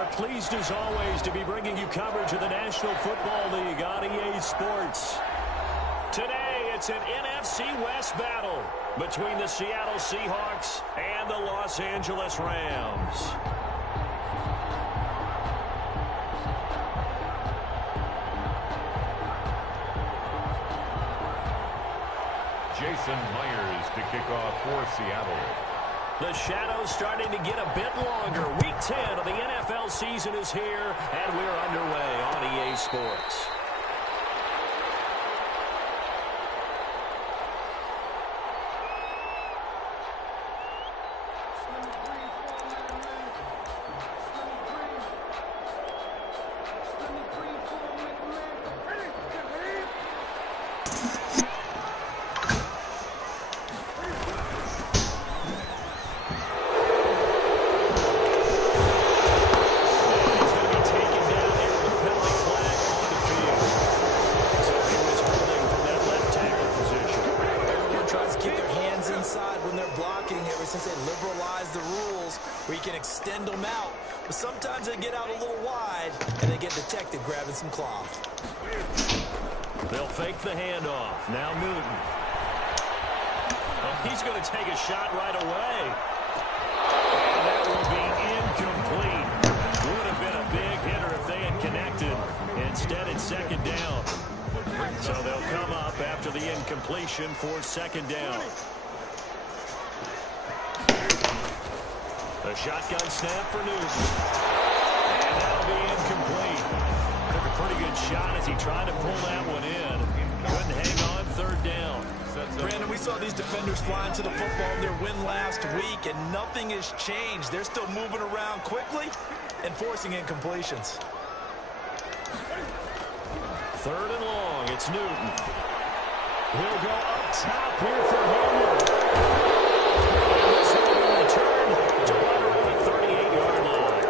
are pleased as always to be bringing you coverage of the National Football League on EA Sports. Today, it's an NFC West battle between the Seattle Seahawks and the Los Angeles Rams. Jason Myers to kick off for Seattle. The shadows starting to get a bit longer. Week 10 of the NFL season is here, and we're underway on EA Sports. Sometimes they get out a little wide, and they get detected grabbing some cloth. They'll fake the handoff. Now Newton. Oh, he's going to take a shot right away. And that will be incomplete. Would have been a big hitter if they had connected. Instead, it's second down. So they'll come up after the incompletion for second down. A shotgun snap for Newton. And that'll be incomplete. Took a pretty good shot as he tried to pull that one in. Couldn't hang on third down. Brandon, we saw these defenders fly into the football in their win last week, and nothing has changed. They're still moving around quickly and forcing incompletions. Third and long. It's Newton. He'll go up top here for Hamler. This will be returned to right around the 38-yard line.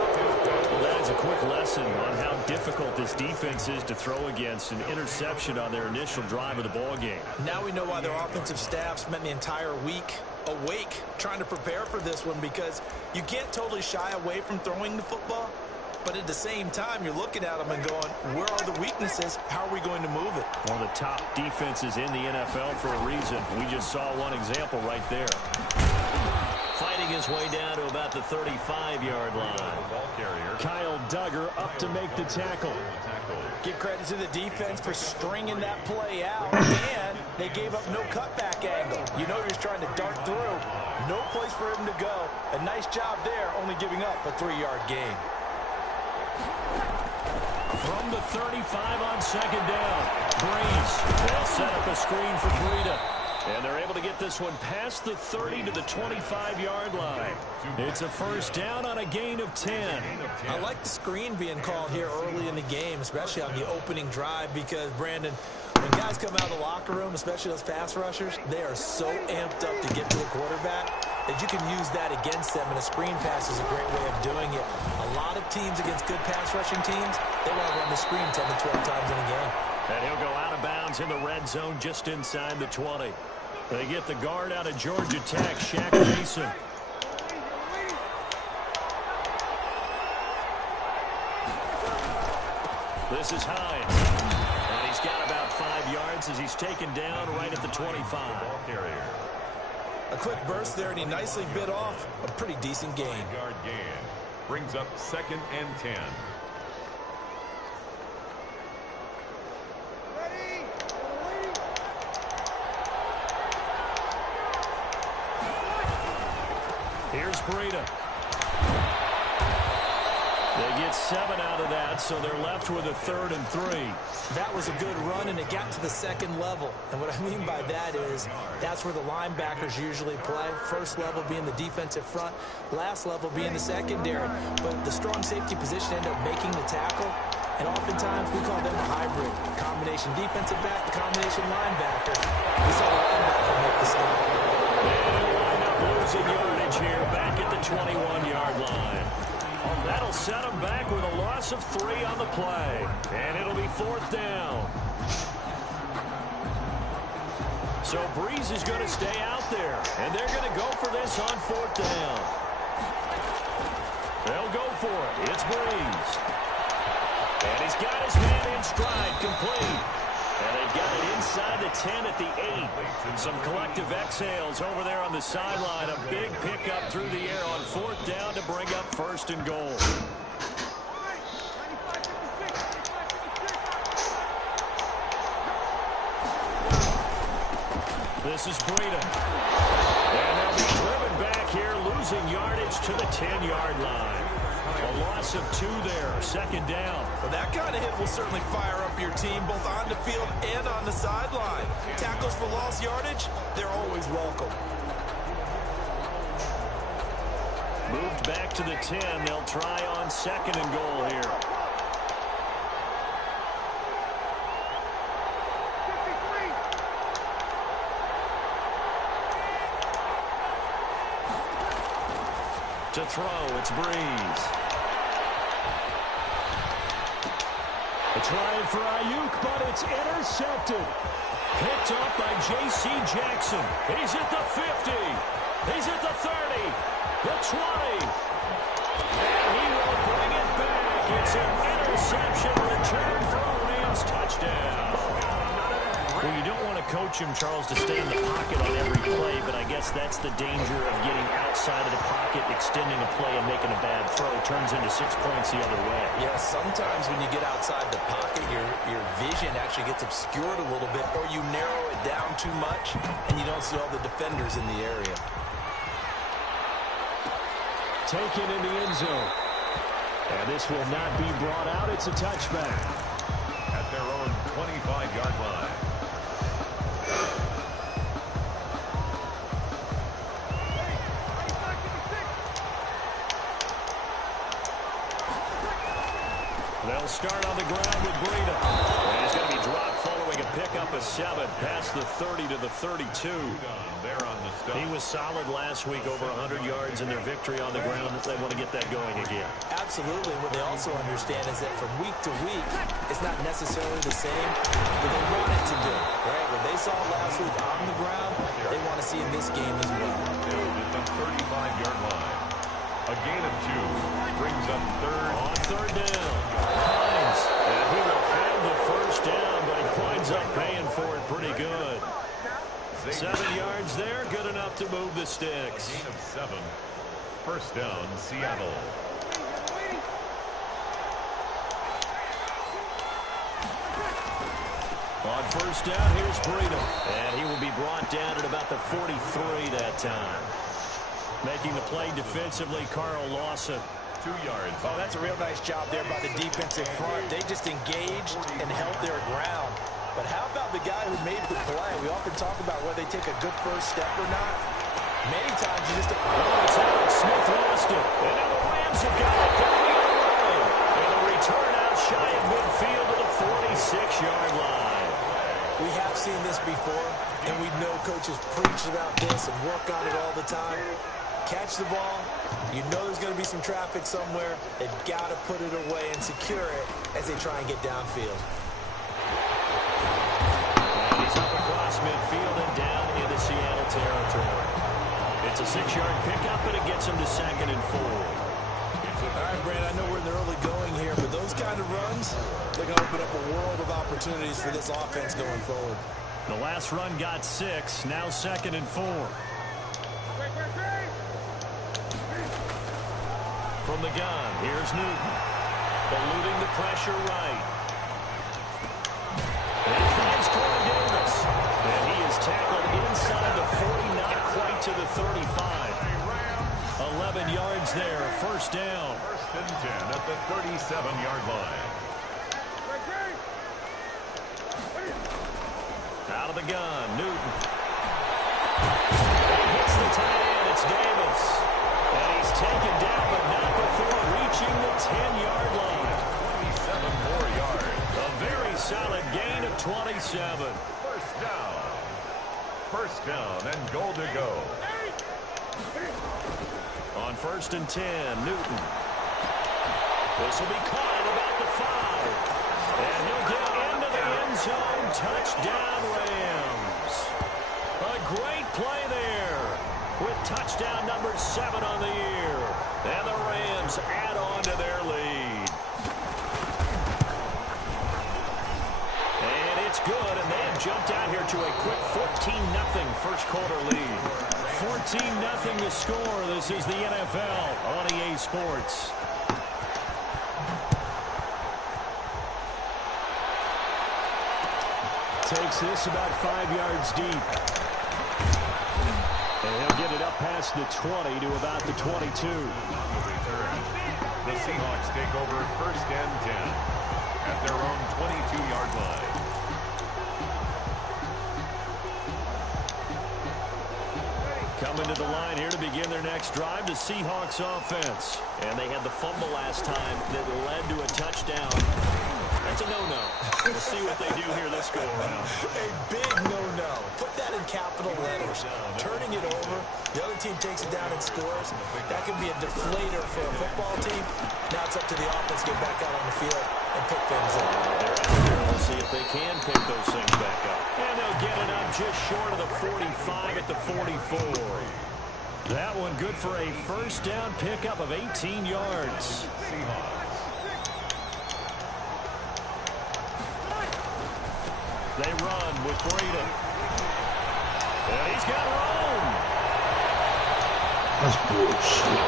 Well, that is a quick lesson on how difficult this defense is to throw against. An interception on their initial drive of the ball game. Now we know why their offensive staff spent the entire week awake trying to prepare for this one, because you can't totally shy away from throwing the football. But at the same time, you're looking at them and going, where are the weaknesses? How are we going to move it? One of the top defenses in the NFL for a reason. We just saw one example right there. Fighting his way down to about the 35-yard line. Ball carrier Kyle Duggar up to make the tackle. Give credit to the defense for stringing that play out, and they gave up no cutback angle. You know you're trying to dart through. No place for him to go. A nice job there, only giving up a 3-yard gain. From the 35 on second down, Breeze. They'll set up a screen for Breida. And they're able to get this one past the 30 to the 25-yard line. It's a first down on a gain of 10. I like the screen being called here early in the game, especially on the opening drive, because, Brandon, when guys come out of the locker room, especially those pass rushers, they are so amped up to get to the quarterback that you can use that against them, and a screen pass is a great way of doing it. A lot of teams against good pass rushing teams, they want to run the screen 10 to 12 times in a game. And he'll go out of bounds in the red zone just inside the 20. They get the guard out of Georgia Tech, Shaq Mason. This is Hines. And he's got about 5 yards as he's taken down right at the 25. ball carrier. A quick burst there, and he nicely bit off a pretty decent gain. Yard gain. Brings up 2nd and 10. Here's Breida. They get 7 out of that, so they're left with a 3rd and 3. That was a good run, and it got to the second level. And what I mean by that is that's where the linebackers usually play. First level being the defensive front, last level being the secondary. But the strong safety position ended up making the tackle. And oftentimes we call them a hybrid. Combination defensive back, combination linebacker. We saw the linebacker make the stop. And he'll wind up losing yardage here back at the 21-yard line. That'll set them back with a loss of 3 on the play. And it'll be 4th down. So Breeze is going to stay out there. And they're going to go for this on 4th down. They'll go for it. It's Breeze. And he's got his man in stride, complete. And they've got it inside the 10 at the 8. Some collective exhales over there on the sideline. A big pickup through the air on 4th down to bring up 1st and goal. This is Breida. And they'll be driven back here, losing yardage to the 10-yard line. A loss of 2 there, 2nd down. Well, that kind of hit will certainly fire up your team, both on the field and on the sideline. Tackles for lost yardage, they're always welcome. Moved back to the 10. They'll try on 2nd and goal here. To throw, it's Breeze. They're trying for Ayuk, but it's intercepted. Picked up by J.C. Jackson. He's at the 50. He's at the 30. The 20. And he will bring it back. It's an interception return for a Rams touchdown. Well, you don't want to coach him, Charles, to stay in the pocket on every play, but I guess that's the danger of getting outside of the pocket, extending a play, and making a bad throw. Turns into 6 points the other way. Yeah, sometimes when you get outside the pocket, your vision actually gets obscured a little bit, or you narrow it down too much, and you don't see all the defenders in the area. Taken in the end zone. And this will not be brought out. It's a touchback. At their own 25-yard line. They'll start on the ground with Breida. And he's going to be dropped following a pickup of 7 past the 30 to the 32. There on the stop. He was solid last week, over 100 yards in their victory on the ground. They want to get that going again. Absolutely. What they also understand is that from week to week, it's not necessarily the same, but they want it to be. Right? What they saw last week on the ground, they want to see in this game as well. At the 35-yard line. A gain of 2 brings up 3rd. On 3rd down. Hines. And he will have the 1st down, but he winds up paying for it pretty good. 7 yards there, good enough to move the sticks. Gain of 7. 1st down, Seattle. On 1st down, here's Breida. And he will be brought down at about the 43 that time. Making the play defensively, Carl Lawson. 2 yards. Oh, that's a real nice job there by the defensive front. They just engaged and held their ground. But how about the guy who made the play? We often talk about whether they take a good first step or not. Many times you just... Oh, it's out. Smith lost it. And now the Rams have got it down the other way. And a return out shy of midfield to the 46-yard line. We have seen this before, and we know coaches preach about this and work on it all the time. Catch the ball. You know there's going to be some traffic somewhere. They've got to put it away and secure it as they try and get downfield. And he's up across midfield and down into Seattle territory. It's a 6-yard pickup, and it gets him to 2nd and 4. All right, Brand, I know we're in the early going here, but those kind of runs, they're going to open up a world of opportunities for this offense going forward. The last run got 6, now 2nd and 4. From the gun, here's Newton. Eluding the pressure right. And he finds Corey Davis. And he is tackled inside the 40, not quite to the 35. 11 yards there, 1st down. 1st and 10 at the 37-yard line. Out of the gun, Newton. He hits the tight end, it's Davis. And he's taken down, but not before reaching the 10-yard line. 27 more yards. A very solid gain of 27. 1st down. 1st down and goal to go. On 1st and 10, Newton. This will be caught at about the 5. And he'll get into the end zone. Touchdown, Rams. A great play there. with touchdown number 7 on the year. And the Rams add on to their lead. And it's good, and they have jumped out here to a quick 14-0 first quarter lead. 14-0 to score. This is the NFL on EA Sports. Takes this about 5 yards deep. And he'll get it up past the 20 to about the 22. The Seahawks take over first and 10 at their own 22-yard line. Coming to the line here to begin their next drive, the Seahawks offense. And they had the fumble last time that led to a touchdown. That's a no-no. We'll see what they do here this go-around. A big no-no. Put that in capital letters. Turning it over, the other team takes it down and scores. That can be a deflator for a football team. Now it's up to the offense to get back out on the field and pick things up. We'll see if they can pick those things back up. And they'll get it up just short of the 45 at the 44. That one good for a first down pickup of 18 yards. Seahawks. They run with Breida. And he's got room. That's bullshit.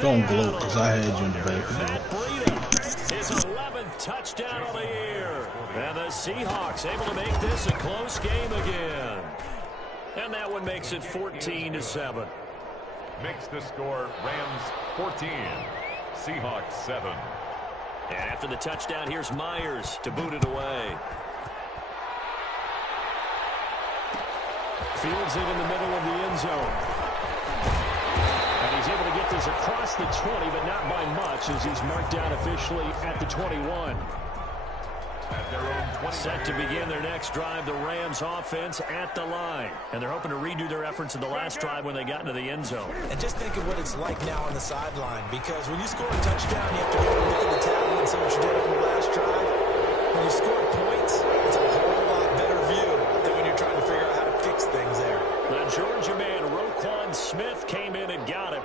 Don't gloat, because I had you in the backfield. Matt Breida, his 11th touchdown of the year. And the Seahawks able to make this a close game again. And that one makes it 14-7. Makes the score Rams 14, Seahawks 7. And after the touchdown, here's Myers to boot it away. Fields it in the middle of the end zone. And he's able to get this across the 20, but not by much, as he's marked down officially at the 21. At their own 20. Set to begin their next drive, the Rams offense at the line. And they're hoping to redo their efforts in the last drive when they got into the end zone. And just think of what it's like now on the sideline, because when you score a touchdown, you have to go and look at the tablet and see what you did on the last drive. When you score points, it's a whole lot better view than when you're trying to figure out how to fix things there. The Georgia man, Roquan Smith, came in and got him.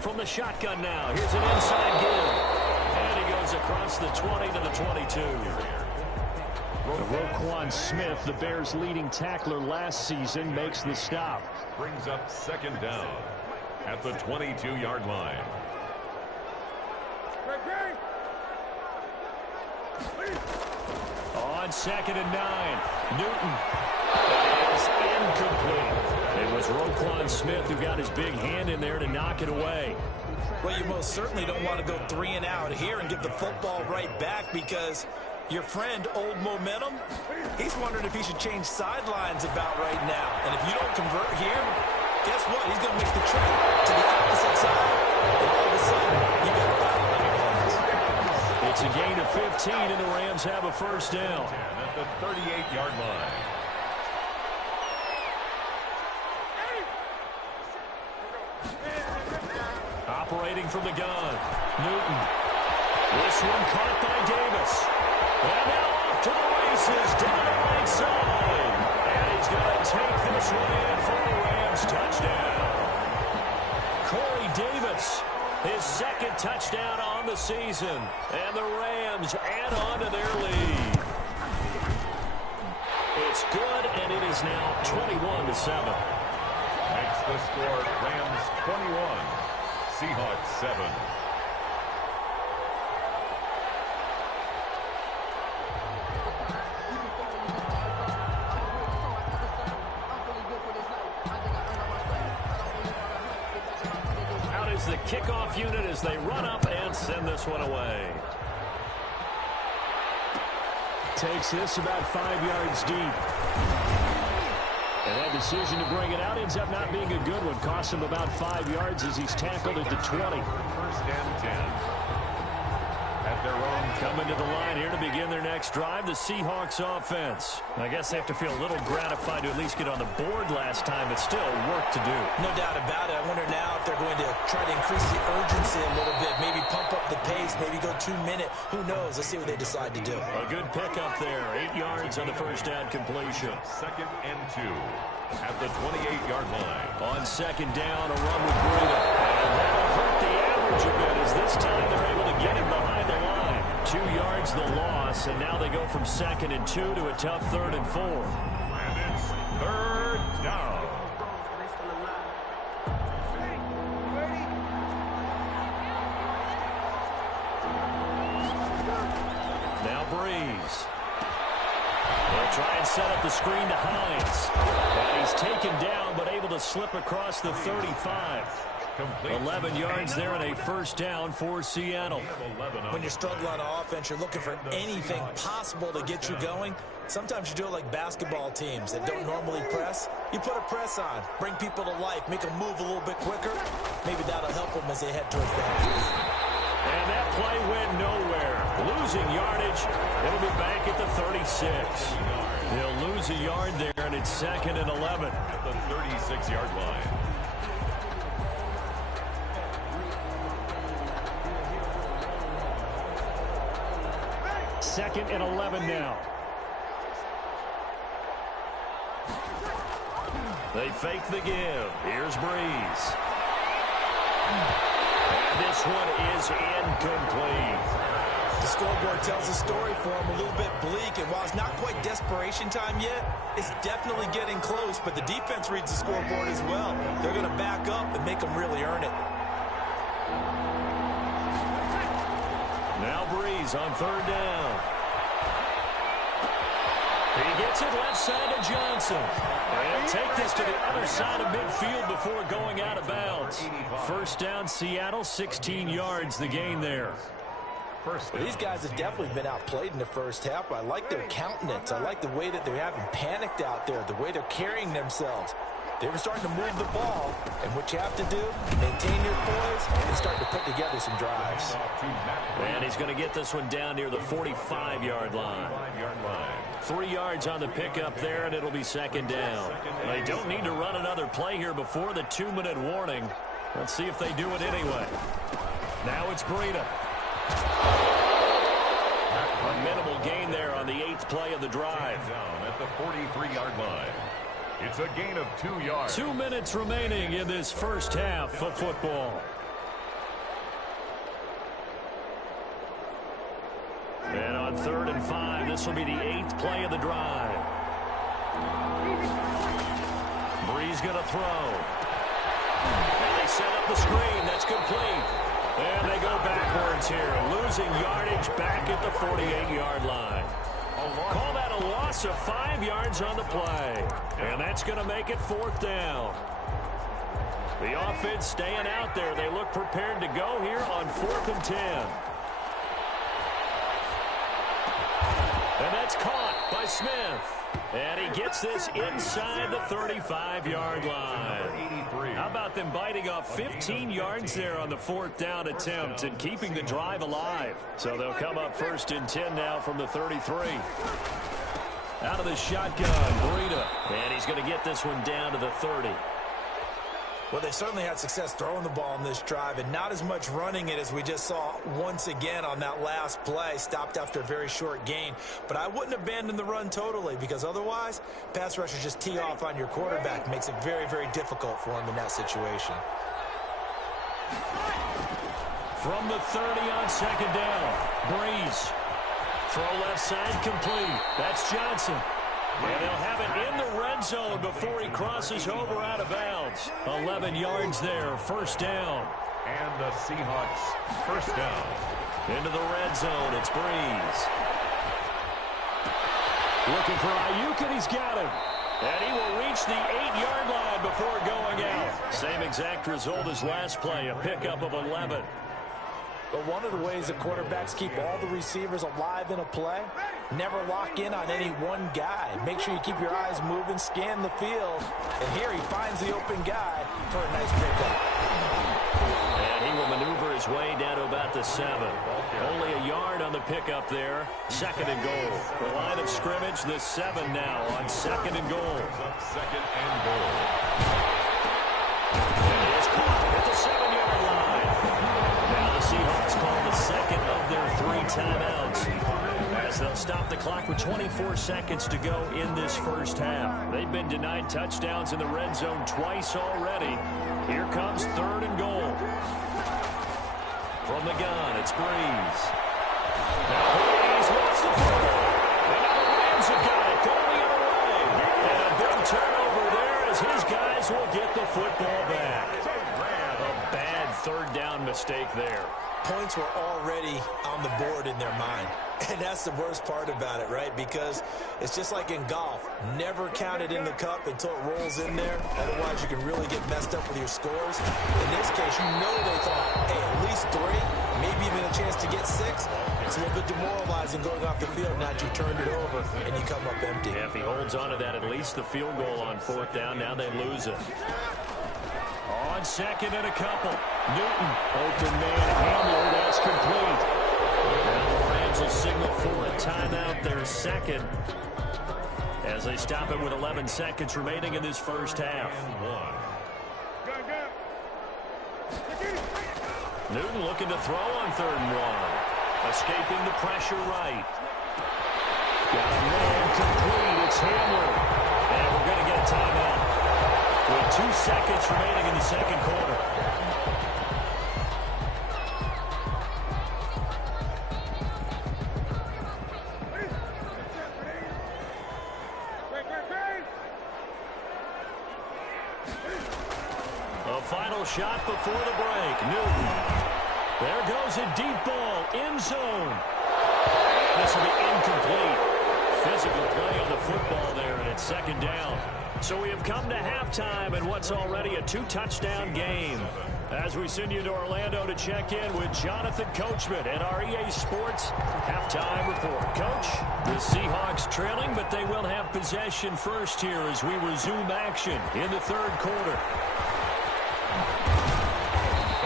From the shotgun now, here's an inside give. And he goes across the 20 to the 22. Roquan Smith, the Bears' leading tackler last season, makes the stop. Brings up second down at the 22-yard line. On 2nd and 9, Newton is incomplete. It was Roquan Smith who got his big hand in there to knock it away. Well, you most certainly don't want to go 3 and out here and give the football right back, because your friend, Old Momentum, he's wondering if he should change sidelines about right now. And if you don't convert here, guess what? He's going to make the trip to the opposite side. And all of a sudden, you got a battle on your hands. It's a gain of 15, and the Rams have a first down. At the 38-yard line. Operating from the gun, Newton. This one caught by Davis. And now off to the races down the right side. And he's going to take this one in for a Rams touchdown. Corey Davis, his 2nd touchdown on the season. And the Rams add on to their lead. It's good, and it is now 21-7. Makes the score Rams 21, Seahawks 7. Out is the kickoff unit as they run up and send this one away. Takes this about 5 yards deep. And that decision to bring it out ends up not being a good one. Costs him about 5 yards as he's tackled at the 20. First and 10 at their own. Coming to the line here to begin their next drive, the Seahawks offense. I guess they have to feel a little gratified to at least get on the board last time, but still work to do. No doubt about it. I wonder now if they're going to try to increase the urgency a little bit, maybe pump up the pace, maybe go 2-minute. Who knows? Let's see what they decide to do. A good pickup there. 8 yards on the first down completion. 2nd and 2 at the 28-yard line. On second down, a run with Breida. And that'll hurt the average a bit as this time they're able to get him behind the line. 2 yards the loss, and now they go from 2nd and 2 to a tough 3rd and 4. And it's 3rd down. Now Breeze. They'll try and set up the screen to Hines. And he's taken down, but able to slip across the 35. 11 yards there and a first down for Seattle. When you're struggling on offense, you're looking for anything possible to get you going. Sometimes you do it like basketball teams that don't normally press. You put a press on, bring people to life, make them move a little bit quicker. Maybe that'll help them as they head towards the edges. And that play went nowhere. Losing yardage. It'll be back at the 36. They'll lose a yard there, and it's 2nd and 11. At the 36-yard line. Second and 11 now. They fake the give. Here's Breeze. And this one is incomplete. The scoreboard tells a story for him, a little bit bleak, and while it's not quite desperation time yet, it's definitely getting close, but the defense reads the scoreboard as well. They're going to back up and make them really earn it. Now Breeze on 3rd down. He gets it left side to Johnson. And he'll take this to the other side of midfield before going out of bounds. First down, Seattle, 16 yards the gain there. Well, these guys have definitely been outplayed in the first half. I like their countenance. I like the way that they haven't panicked out there, the way they're carrying themselves. They were starting to move the ball, and what you have to do, maintain your poise and start to put together some drives. And he's going to get this one down near the 45-yard line. 3 yards on the pickup there, and it'll be 2nd down. They don't need to run another play here before the 2-minute warning. Let's see if they do it anyway. Now it's Breida. A minimal gain there on the 8th play of the drive. Down at the 43-yard line. It's a gain of 2 yards. 2 minutes remaining in this first half of football. And on 3rd and 5, this will be the 8th play of the drive. Breeze going to throw. And they set up the screen. That's complete. And they go backwards here, losing yardage back at the 48-yard line. Call that a loss of 5 yards on the play. And that's going to make it 4th down. The offense staying out there. They look prepared to go here on 4th and 10. And that's caught by Smith. And he gets this inside the 35-yard line. How about them biting off 15 yards there on the 4th down attempt and keeping the drive alive? So they'll come up 1st and 10 now from the 33. Out of the shotgun, Breida. And he's going to get this one down to the 30. Well, they certainly had success throwing the ball in this drive and not as much running it as we just saw once again on that last play. Stopped after a very short gain. But I wouldn't abandon the run totally because otherwise, pass rushers just tee off on your quarterback. Makes it very, very difficult for him in that situation. From the 30 on 2nd down, Breeze. Throw left side complete. That's Johnson. And they'll have it in the red zone before he crosses over out of bounds. 11 yards there, 1st down. And the Seahawks first down. Into the red zone, it's Breeze. Looking for Ayuk, and he's got him. And he will reach the 8-yard line before going out. Same exact result as last play, a pickup of 11. But one of the ways that quarterbacks keep all the receivers alive in a play, never lock in on any one guy. Make sure you keep your eyes moving, scan the field. And here he finds the open guy for a nice pickup. And he will maneuver his way down to about the 7. Only a yard on the pickup there. 2nd and goal. The line of scrimmage, the 7 now on 2nd and goal. 2nd and goal. And he is caught at the 7-yard line. Now the Seahawks call the 2nd of their 3 timeouts, as they'll stop the clock with 24 seconds to go in this first half. They've been denied touchdowns in the red zone twice already. Here comes 3rd and goal. From the gun, it's Breeze. Now Breeze wants the football. And now the Rams have got it going the other way. And a big turnover there as his guys will get the football back. A bad 3rd down mistake there. Points were already on the board in their mind. And that's the worst part about it, right? Because it's just like in golf. Never count it in the cup until it rolls in there. Otherwise, you can really get messed up with your scores. In this case, you know they thought, hey, at least 3, maybe even a chance to get 6. It's a little bit demoralizing going off the field. Now you turned it over and you come up empty. Yeah, if he holds on to that, at least the field goal on 4th down. Now they lose it. On 2nd and a couple. Newton, open man, Hamler, that's complete. Now the Rams will signal for a timeout, their 2nd, as they stop it with 11 seconds remaining in this first half. Newton looking to throw on 3rd and 1. Escaping the pressure right. Got a man complete. It's Hamler. And we're going to get a timeout with 2 seconds remaining in the 2nd quarter. A final shot before the break. Newton. There goes a deep ball. End zone. This will be incomplete. Physical play on the football there, and it's 2nd down. So we have come to halftime in what's already a 2-touchdown game. As we send you to Orlando to check in with Jonathan Coachman at our EA Sports Halftime Report. Coach, the Seahawks trailing, but they will have possession first here as we resume action in the 3rd quarter.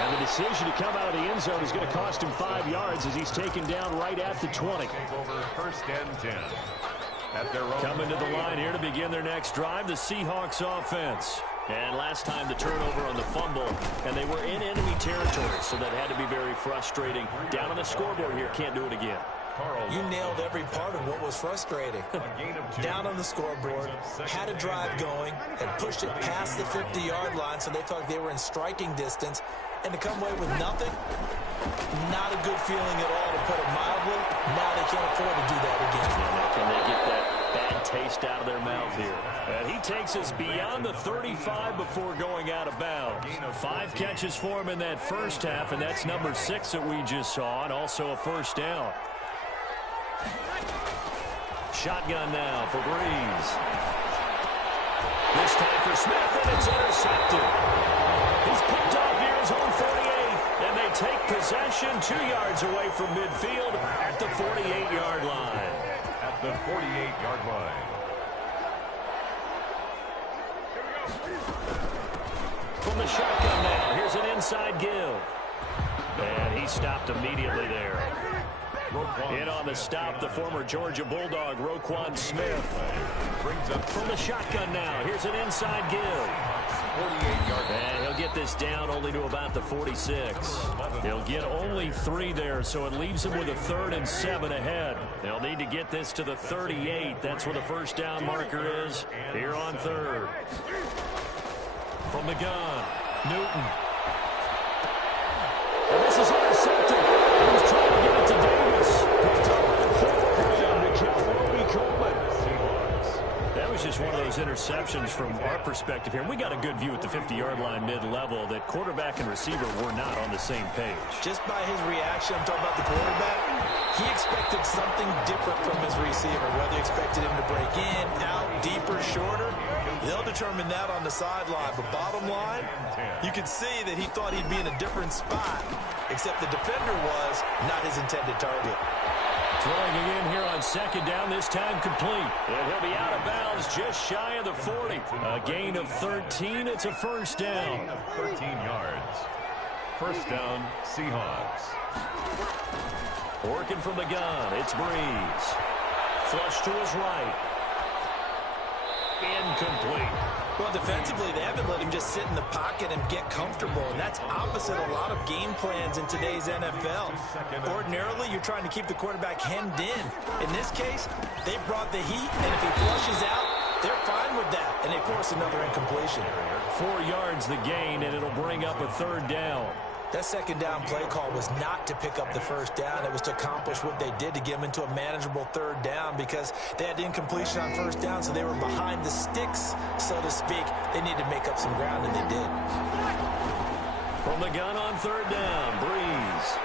And the decision to come out of the end zone is going to cost him 5 yards as he's taken down right at the 20. Over 1st and 10. At their own Coming to the line here to begin their next drive, the Seahawks offense. And last time the turnover on the fumble, and they were in enemy territory, so that had to be very frustrating. Down on the scoreboard here, can't do it again. You nailed every part of what was frustrating. Down on the scoreboard, had a drive going, and pushed it past the 50-yard line, so they thought they were in striking distance. And to come away with nothing, not a good feeling at all, to put it mildly. Now they can't afford to do that again. Yeah, can they get that bad taste out of their mouth here? And he takes us beyond the 35 before going out of bounds. 5 catches for him in that first half, and that's number 6 that we just saw, and also a 1st down. Shotgun now for Breeze. This time for Smith, and it's intercepted. He's picked off near his own 48, and they take possession 2 yards away from midfield at the 48-yard line. At the 48-yard line. From the shotgun now, here's an inside give. And he stopped immediately there. In on the stop, the former Georgia Bulldog, Roquan Smith. Brings up From the shotgun now, here's an inside give. 48-yard line. And he'll get this down only to about the 46. He'll get only 3 there, so it leaves him with a 3rd and 7 ahead. They'll need to get this to the 38. That's where the 1st down marker is here on 3rd. From the gun, Newton. And this is intercepted. He's trying to get it to Davis. Picked up by 4 to Roby Coleman. That was just one of those interceptions from our perspective here. And we got a good view at the 50-yard line mid-level that quarterback and receiver were not on the same page. Just by his reaction, I'm talking about the quarterback, he expected something different from his receiver. Whether he expected him to break in, out, deeper, shorter, they'll determine that on the sideline. But bottom line, you could see that he thought he'd be in a different spot, except the defender was not his intended target. Throwing it in here on 2nd down, this time complete. And he'll be out of bounds just shy of the 40. A gain of 13. It's a 1st down. 13 yards. First down, Seahawks. Working from the gun, it's Breeze. Flush to his right. Incomplete. Well, defensively, they haven't let him just sit in the pocket and get comfortable, and that's opposite a lot of game plans in today's NFL. Ordinarily, you're trying to keep the quarterback hemmed in. In this case, they brought the heat, and if he flushes out, they're fine with that, and they force another incompletion. 4 yards the gain, and it'll bring up a third down. That second down play call was not to pick up the first down. It was to accomplish what they did to get them into a manageable third down because they had incompletion on first down, so they were behind the sticks, so to speak. They needed to make up some ground, and they did. From the gun on third down, Breeze.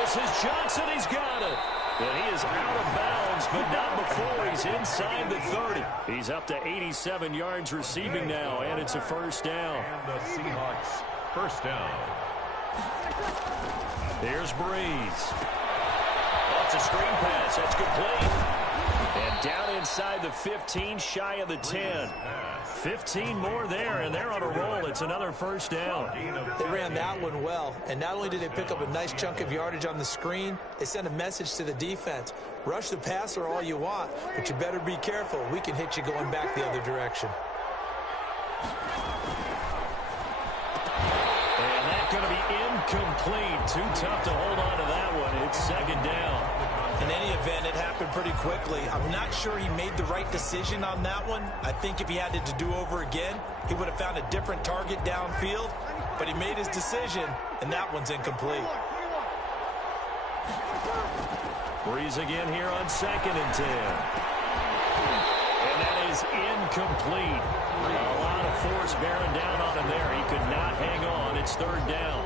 This is Johnson. He's got it. And he is out of bounds, but not before he's inside the 30. He's up to 87 yards receiving now, and it's a first down. And the Seahawks first down. Here's Breeze. That's a screen pass. That's complete. And down inside the 15, shy of the 10. 15 more there, and they're on a roll. It's another first down. They ran that one well, and not only did they pick up a nice chunk of yardage on the screen, they sent a message to the defense. Rush the passer all you want, but you better be careful. We can hit you going back the other direction. Going to be incomplete. Too tough to hold on to that one. It's second down. In any event, it happened pretty quickly. I'm not sure he made the right decision on that one. I think if he had it to do over again, he would have found a different target downfield. But he made his decision, and that one's incomplete. Breeze again here on 2nd and 10. And that is incomplete. A lot of force bearing down on him there. He could not hang on. It's third down.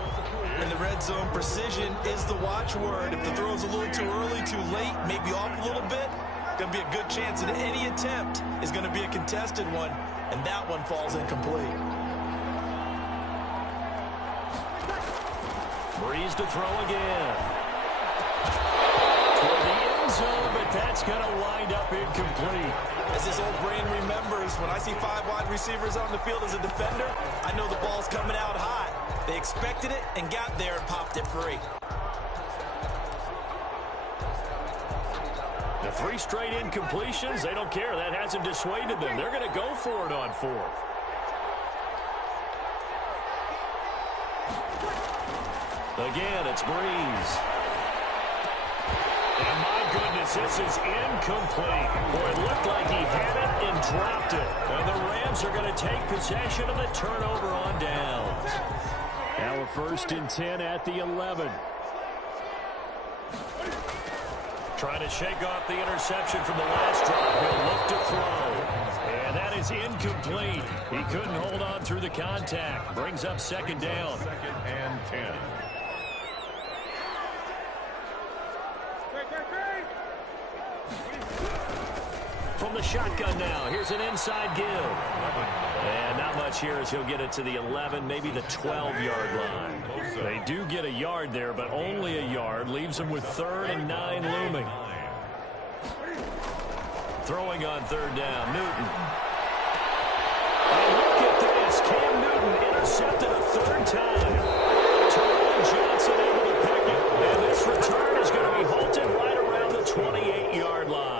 In the red zone, precision is the watchword. If the throw's a little too early, too late, maybe off a little bit, going to be a good chance that any attempt is going to be a contested one, and that one falls incomplete. Breeze to throw again. Toward the end zone, but that's going to wind up incomplete. As his old brain remembers, when I see 5 wide receivers on the field as a defender, I know the ball's coming out hot. They expected it and got there and popped it free. The 3 straight incompletions, they don't care. That hasn't dissuaded them. They're going to go for it on 4th. Again, it's Breeze. And my goodness, this is incomplete. Boy, it looked like he had it and dropped it. And the Rams are going to take possession of the turnover on downs. Now a 1st and 10 at the 11. Trying to shake off the interception from the last drive. He'll look to throw. And that is incomplete. He couldn't hold on through the contact. Brings up 2nd down. 2nd and 10. From the shotgun now, here's an inside give. And not much here as he'll get it to the 11, maybe the 12-yard line. They do get a yard there, but only a yard. Leaves them with 3rd and 9 looming. Throwing on 3rd down, Newton. And look at this. Cam Newton intercepted a 3rd time. Terrell Johnson able to pick it. And this return is going to be halted right around the 28-yard line.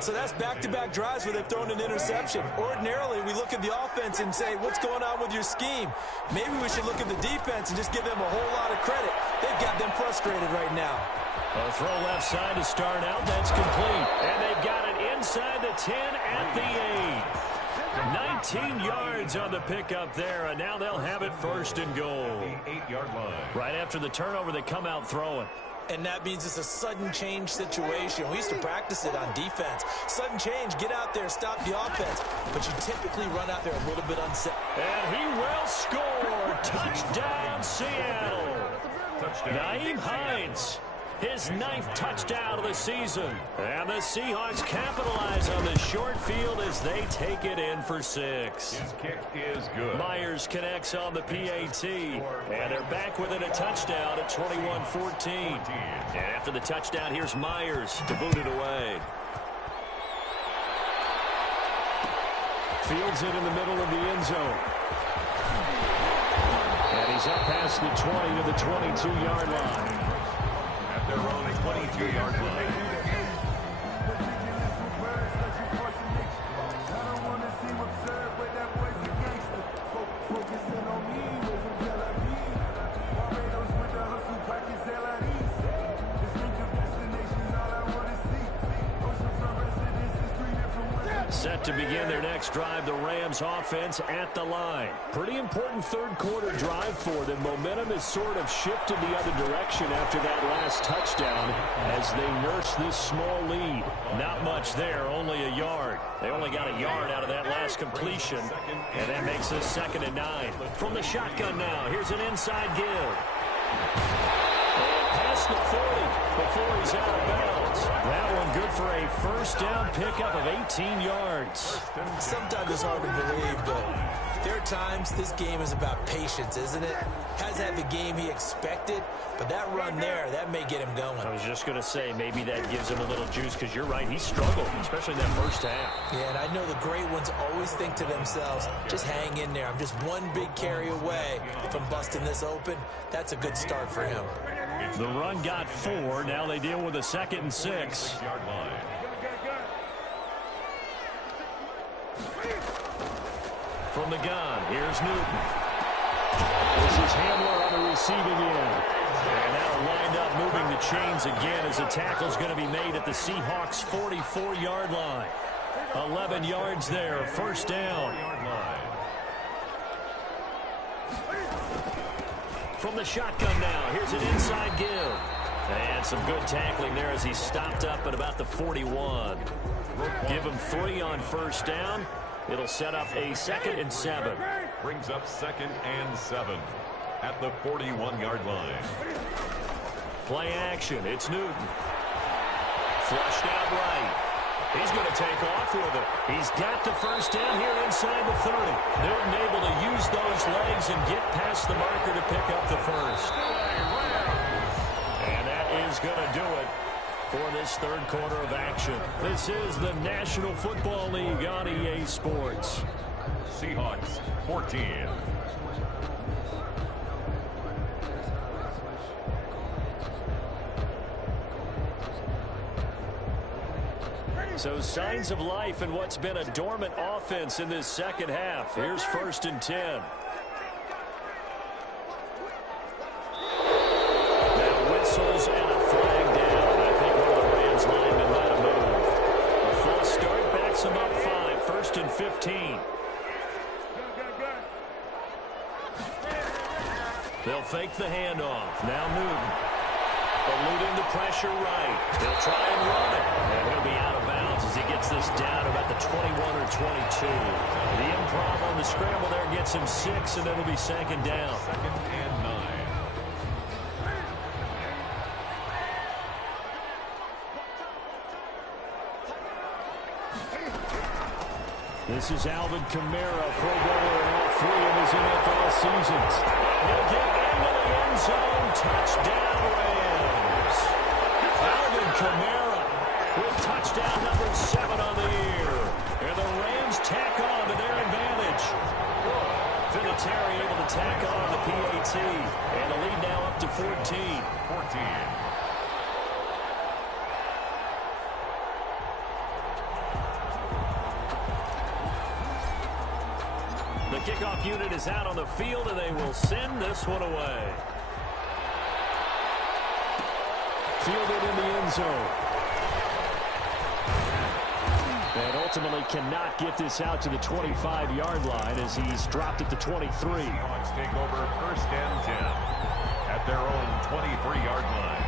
So that's back-to-back drives where they've thrown an interception. Ordinarily, we look at the offense and say, what's going on with your scheme? Maybe we should look at the defense and just give them a whole lot of credit. They've got them frustrated right now. A throw left side to start out. That's complete. And they've got it inside the 10 at the 8. 19 yards on the pickup there, and now they'll have it 1st and goal. 8-yard line. Right after the turnover, they come out throwing. And that means it's a sudden change situation. We used to practice it on defense. Sudden change, get out there, stop the offense. But you typically run out there a little bit unset. And he will score. Touchdown, Seattle. Touchdown. Nyheim Hines, his 9th touchdown of the season. And the Seahawks capitalize on the short field as they take it in for 6. His kick is good. Myers connects on the PAT. And they're back within a touchdown at 21-14. And after the touchdown, here's Myers to boot it away. Fields it in the middle of the end zone. And He's up past the 20 to the 22-yard line. At their own 22-yard line. Set to begin their next drive, the Rams offense at the line. Pretty important third quarter drive for them. Momentum has sort of shifted the other direction after that last touchdown as they nurse this small lead. Not much there, only a yard. They only got a yard out of that last completion, and that makes this 2nd and 9. From the shotgun now, here's an inside give. And past the 40 before he's out of bounds. That one good for a first down pickup of 18 yards. Sometimes it's hard to believe, but there are times this game is about patience, isn't it? Hasn't had the game he expected, but that run there, that may get him going. I was just going to say, maybe that gives him a little juice, because you're right, he struggled, especially in that first half. Yeah, and I know the great ones always think to themselves, just hang in there. I'm just one big carry away from busting this open. That's a good start for him. The run got 4. Now they deal with a 2nd and 6. From the gun, here's Newton. This is Hamler on the receiving end. And that'll wind up moving the chains again as the tackle's going to be made at the Seahawks' 44-yard line. 11 yards there, first down. From the shotgun now, here's an inside give. And some good tackling there as he stopped up at about the 41. Give him 3 on first down. It'll set up a 2nd and 7. Brings up 2nd and 7 at the 41-yard line. Play action, it's Newton. Flushed out right. He's going to take off with it. He's got the first down here inside the 30. Newton able to use those legs and get past the marker to pick up the first. And that is going to do it for this third quarter of action. This is the National Football League on EA Sports. Seahawks 14. So signs of life in what's been a dormant offense in this second half. Here's 1st and 10. Now whistles and a flag down. I think one of the Rams linemen might have moved. A false start backs them up 5. 1st and 15. They'll fake the handoff. Now Newton. Eluding the pressure right. He'll try and run it. And he'll be out of bounds as he gets this down about the 21 or 22. The improv on the scramble there gets him 6, and it'll be 2nd down. 2nd and 9. This is Alvin Kamara, Pro Bowler in all 3 of his NFL seasons. He'll get into the end zone. Touchdown, Rams. Alvin Kamara with touchdown number 7 on the year. And the Rams tack on to their advantage. Vinatieri able to tack on the PAT. And the lead now up to 14. 14. The kickoff unit is out on the field, and they will send this one away. Fielded in the end zone. And ultimately cannot get this out to the 25-yard line as he's dropped at the 23. Seahawks take over 1st and 10 at their own 23-yard line.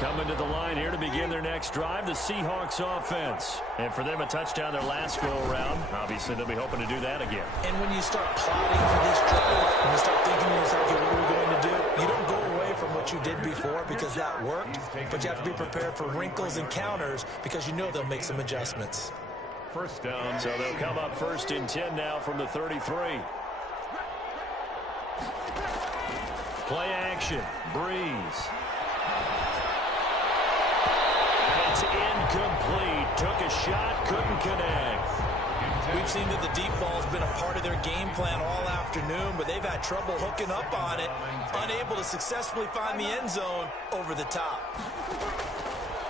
Coming to the line here to begin their next drive, the Seahawks offense. And for them, a touchdown their last go-around. Obviously, they'll be hoping to do that again. And when you start plotting for this drive, when you start thinking to yourself, okay, what are we going to do? You don't go away from what you did before because that worked, but you have to be prepared for wrinkles and counters because you know they'll make some adjustments. First down. So they'll come up 1st and 10 now from the 33. Play action. Breeze. It's Incomplete. Took a shot, couldn't connect. We've seen that the deep ball's been a part of their game plan all afternoon, but they've had trouble hooking up on it, unable to successfully find the end zone over the top.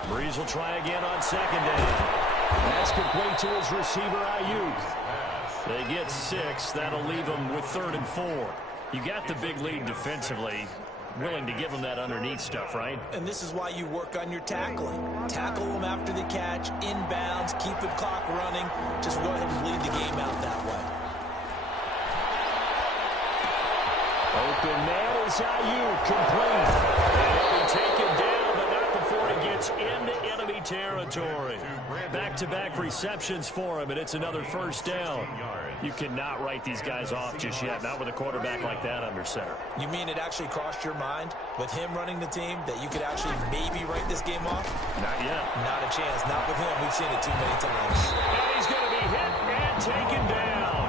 Breeze will try again on second down. That's complete to his receiver, Ayuk. They get 6. That'll leave them with 3rd and 4. You got the big lead defensively. Willing to give them that underneath stuff, right? And this is why you work on your tackling. Tackle them after the catch, inbounds, keep the clock running. Just go ahead and lead the game out that way. Open man is Ayuk, complete. And he'll be taken down, but not before he gets into enemy territory. Back-to-back receptions for him, and it's another first down. You cannot write these guys off just yet, not with a quarterback like that under center. You mean it actually crossed your mind with him running the team that you could actually maybe write this game off? Not yet. Not a chance. Not with him. We've seen it too many times. And he's going to be hit and taken down.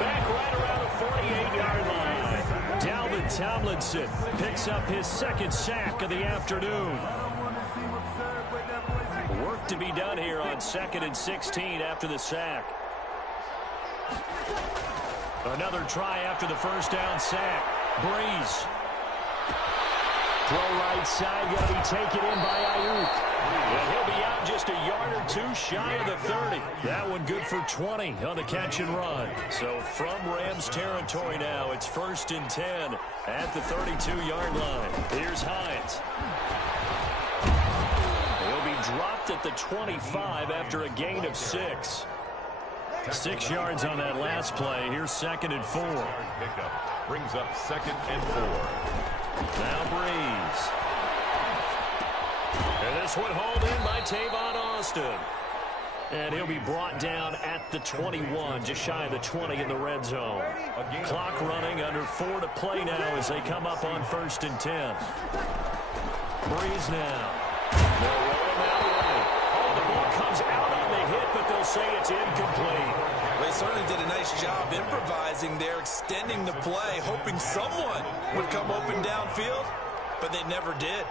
Back right around the 48-yard line. Dalvin Tomlinson picks up his 2nd sack of the afternoon. Work to be done here on 2nd and 16 after the sack. Another try after the first down sack. Breeze. Throw right side, going to be taken in by Ayuk. And he'll be out just a yard or 2 shy of the 30. That one good for 20 on the catch and run. So from Rams territory now, it's 1st and 10 at the 32-yard line. Here's Hines. He'll be dropped at the 25 after a gain of 6. 6 yards on that last play. Here's 2nd and 4. Brings up 2nd and 4. Now Breeze. And this one hauled in by Tavon Austin. And he'll be brought down at the 21, just shy of the 20 in the red zone. Clock running, under 4 to play now as they come up on 1st and 10. Breeze now. They'll roll him out right. Oh, the ball comes out on the hit, but they'll say it's incomplete. They certainly did a nice job improvising there, extending the play, hoping someone would come open downfield, but they never did.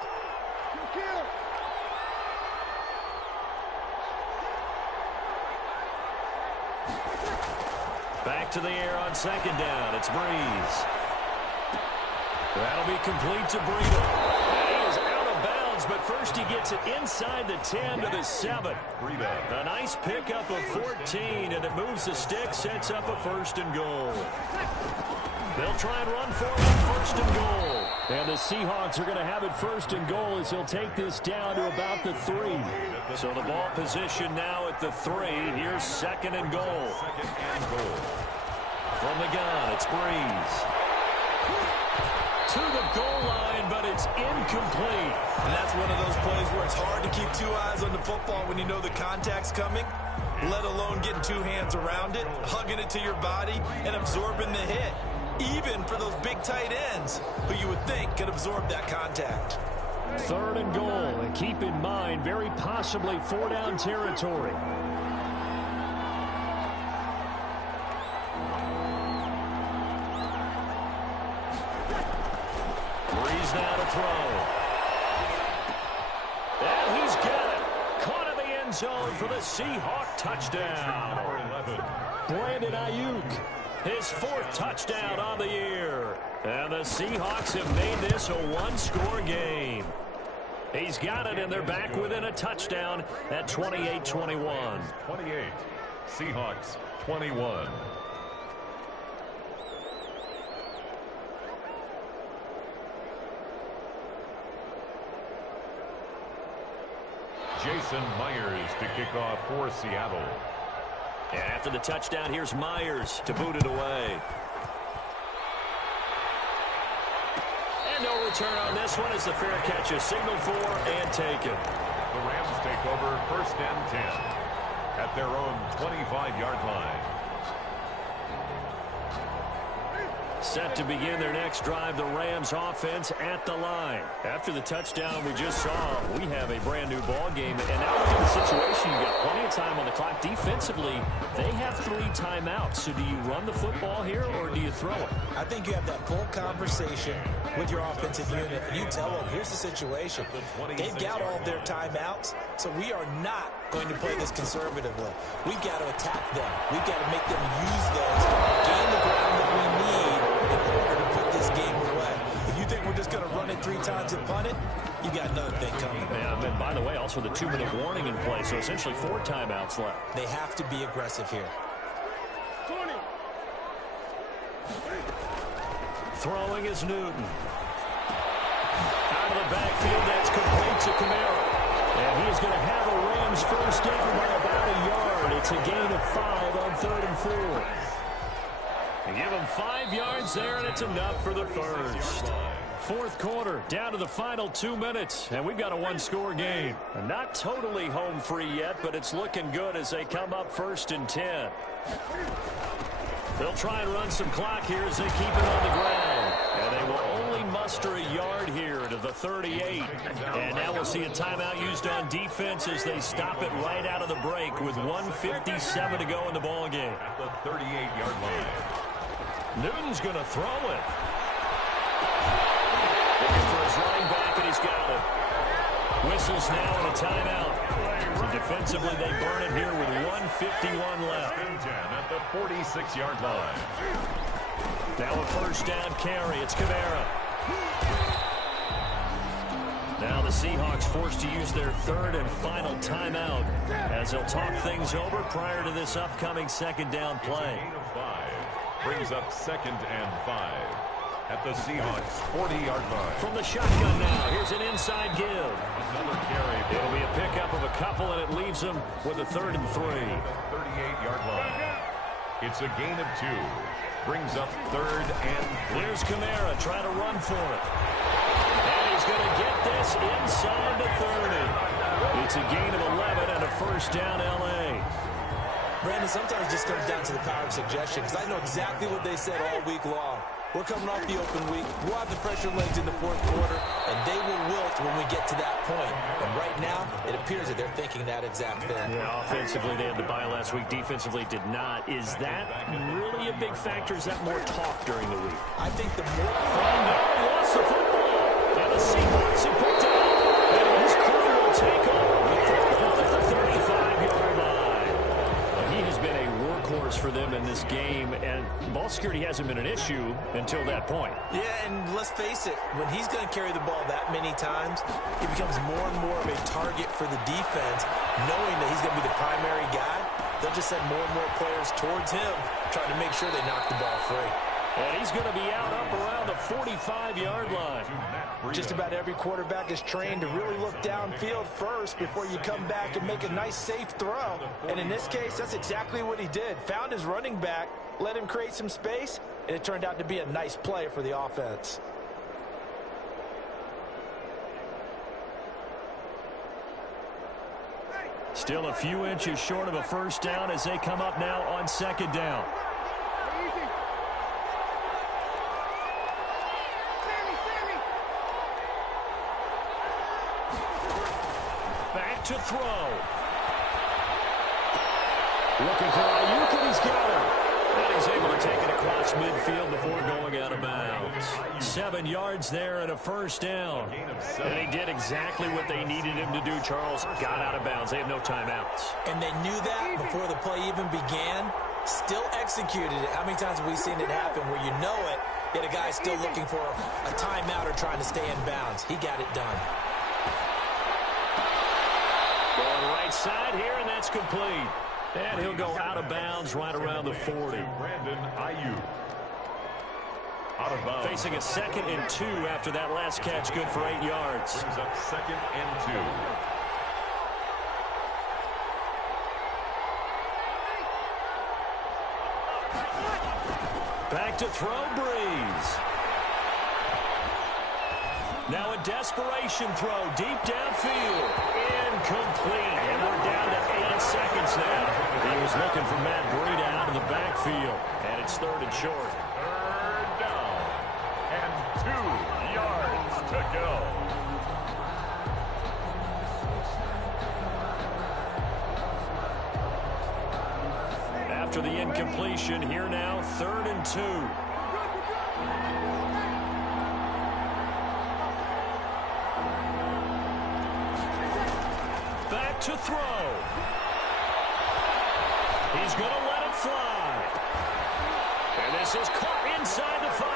Back to the air on 2nd down. It's Breeze. That'll be complete to Breida. He is out of bounds, but first he gets it inside the 10 to the 7. A nice pickup of 14, and it moves the stick, sets up a 1st and goal. They'll try and run for it on 1st and goal. And the Seahawks are going to have it 1st and goal as he'll take this down to about the 3. So the ball position now at the 3. Here's 2nd and goal. From the gun, it's Breeze. To the goal line, but it's incomplete. And that's one of those plays where it's hard to keep 2 eyes on the football when you know the contact's coming, let alone getting 2 hands around it, hugging it to your body, and absorbing the hit. Even for those big tight ends who you would think could absorb that contact. 3rd and goal, and keep in mind, very possibly 4-down territory. Breeze now to throw. And he's got it. Caught in the end zone for the Seahawk touchdown. Brandon Ayuk, his 4th touchdown on the year. And the Seahawks have made this a 1-score game. He's got it, and they're back within a touchdown at 28-21. 28. Seahawks 21. Jason Myers to kick off for Seattle. And after the touchdown, here's Myers to boot it away. And no return on this one as the fair catch is signaled for and taken. The Rams take over 1st and 10 at their own 25-yard line. Set to begin their next drive, the Rams offense at the line. After the touchdown we just saw, we have a brand new ball game. And now look at the situation. You've got plenty of time on the clock. Defensively, they have 3 timeouts. So do you run the football here or do you throw it? I think you have that full conversation with your offensive unit, and you tell them, here's the situation. They've got all of their timeouts, so we are not going to play this conservatively. We've got to attack them. We've got to make them use those, gain the ground that we need in order to put this game away. If you think we're just going to run it 3 times and punt it, you got another thing coming. Yeah, and by the way, also the 2-minute warning in play, so essentially 4 timeouts left. They have to be aggressive here. Throwing is Newton. Out of the backfield, that's complete to Kamara. And he's going to have a Rams first down by about a yard. It's a gain of 5 on 3rd and 4. And give him 5 yards there, and it's enough for the first. 4th quarter, down to the final 2 minutes, and we've got a 1-score game. Not totally home free yet, but it's looking good as they come up 1st and 10. They'll try and run some clock here as they keep it on the ground. And they will only muster a yard here to the 38. And now we'll see a timeout used on defense as they stop it right out of the break with 1:57 to go in the ballgame. At the 38-yard line. Newton's going to throw it. Looking for his running back, and he's got it. Whistles now and a timeout. So defensively, they burn it here with 1:51 left. At the 46-yard line. Now a first down carry. It's Kamara. Now the Seahawks forced to use their 3rd and final timeout as they'll talk things over prior to this upcoming 2nd down play. Gain of 5 brings up 2nd and 5 at the Seahawks 40-yard line. From the shotgun now, here's an inside give. Another carry. It'll be a pickup of a couple, and it leaves them with a 3rd and 3. 38-yard line. It's a gain of 2. Brings up 3rd and 3. Here's Kamara trying to run for it. And he's going to get this inside the 30. It's a gain of 11 and a first down L.A. Brandon, sometimes it just comes down to the power of suggestion, because I know exactly what they said all week long. We're coming off the open week. We'll have the pressure legs in the 4th quarter, and they will wilt when we get to that point. And right now, it appears that they're thinking that exact thing. Yeah, offensively, they had the bye last week. Defensively, did not. Is that really a big factor? Is that more talk during the week? I think the more... He lost the football. And the Seahawks have picked it up. And his crew will take over the 35-yard line. He has been a workhorse for them in this game, and ball security hasn't been an issue until that point. Yeah, and let's face it, when he's going to carry the ball that many times, he becomes more and more of a target for the defense, knowing that he's going to be the primary guy. They'll just send more and more players towards him, trying to make sure they knock the ball free. And he's going to be out up around the 45-yard line. Just about every quarterback is trained to really look downfield first before you come back and make a nice, safe throw. And in this case, that's exactly what he did. Found his running back, let him create some space, and it turned out to be a nice play for the offense. Still a few inches short of a first down as they come up now on 2nd down. Back to throw. Looking for Ayuk, and he's got him. And he's able to take it across midfield before going out of bounds. 7 yards there and a first down. And he did exactly what they needed him to do, Charles. Got out of bounds. They have no timeouts. And they knew that before the play even began. Still executed it. How many times have we seen it happen where you know it, yet a guy's still looking for a timeout or trying to stay in bounds? He got it done. Going right side here, and that's complete. And he'll go out of bounds right around the 40. Brandon Ayuk. Out of bounds. Facing a 2nd and 2 after that last catch, good for 8 yards. Brings up 2nd and 2. Back to throw, Breeze. Now a desperation throw deep downfield. Incomplete. And we're down to 8 seconds now. He was looking for Matt Breida out of the backfield. And it's 3rd and short. 3rd down. go. After the incompletion, here now, 3rd and 2. Back to throw. He's going to let it fly. And this is caught inside the 5.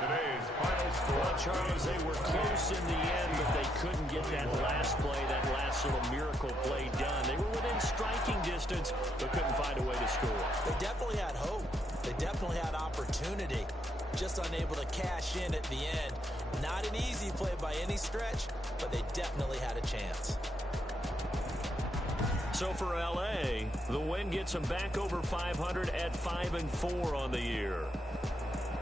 Today's final score. Well, Charles, they were close in the end, but they couldn't get that last play, that last little miracle play done. They were within striking distance, but couldn't find a way to score. They definitely had hope. They definitely had opportunity. Just unable to cash in at the end. Not an easy play by any stretch, but they definitely had a chance. So for L.A., the win gets them back over 500 at 5-4 on the year.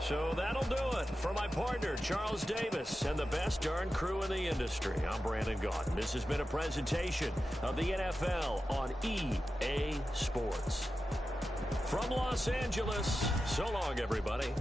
So that'll do it for my partner, Charles Davis, and the best darn crew in the industry. I'm Brandon Gaudin. This has been a presentation of the NFL on EA Sports. From Los Angeles, so long, everybody.